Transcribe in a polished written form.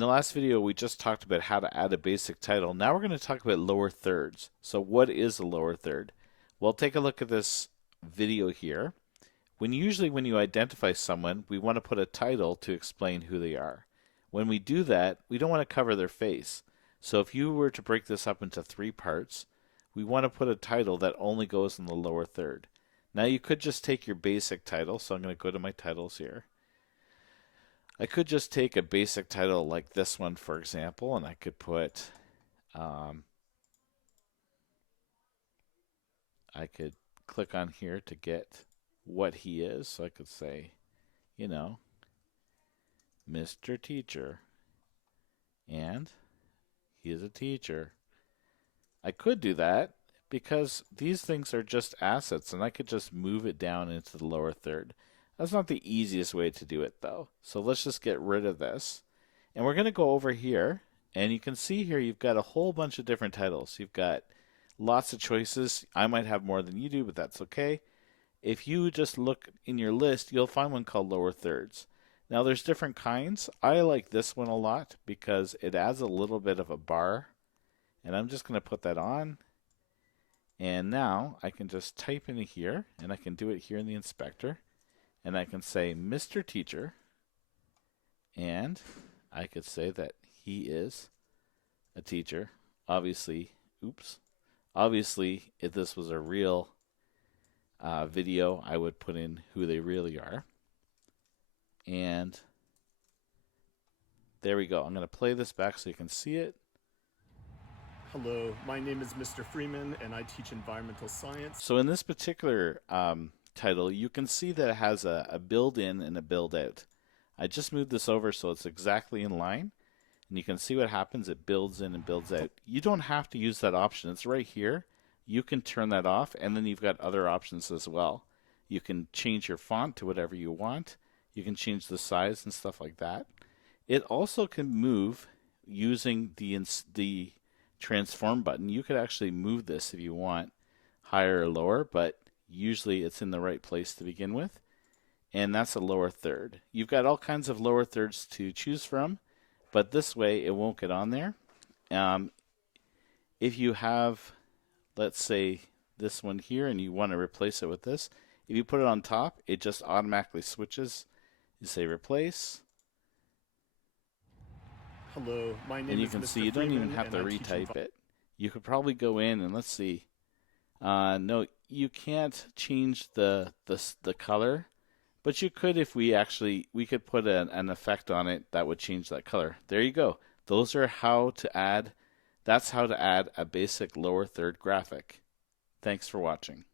the last video, we just talked about how to add a basic title. Now we're going to talk about lower thirds. So what is a lower third? Well, take a look at this video here. Usually when you identify someone, we want to put a title to explain who they are. When we do that, we don't want to cover their face. So if you were to break this up into 3 parts, we want to put a title that only goes in the lower third. Now you could just take your basic title, so I'm going to go to my titles here. I could just take a basic title like this one, for example, and I could put, I could click on here to get what he is. So I could say, you know, Mr. Teacher, and he is a teacher. I could do that because these things are just assets, and I could just move it down into the lower third. That's not the easiest way to do it, though. So let's just get rid of this. And we're going to go over here, and you can see here you've got a whole bunch of different titles. You've got lots of choices. I might have more than you do, but that's okay. If you just look in your list, you'll find one called lower thirds. Now there's different kinds. I like this one a lot because it adds a little bit of a bar. And I'm just going to put that on. And now I can just type in here, and I can do it here in the inspector. And I can say Mr. Teacher, and I could say that he is a teacher. Obviously, if this was a real video, I would put in who they really are. And there we go. I'm going to play this back so you can see it. Hello, my name is Mr. Freeman, and I teach environmental science. So in this particular title, you can see that it has a build-in and a build-out. I just moved this over so it's exactly in line, and you can see what happens. It builds in and builds out. You don't have to use that option. It's right here. You can turn that off, and then you've got other options as well. You can change your font to whatever you want. You can change the size and stuff like that. It also can move using the transform button. You could actually move this if you want higher or lower, but usually it's in the right place to begin with, and that's a lower third. You've got all kinds of lower thirds to choose from, but this way it won't get on there. If you have, let's say, this one here and you want to replace it with this, if you put it on top, it just automatically switches. You say replace. Hello, my name is Mr. Freeman. And you can see you don't even have to retype it. You could probably go in and let's see. No, you can't change the color, but you could if we could put an effect on it that would change that color. There you go. Those are how to add. That's how to add a basic lower third graphic. Thanks for watching.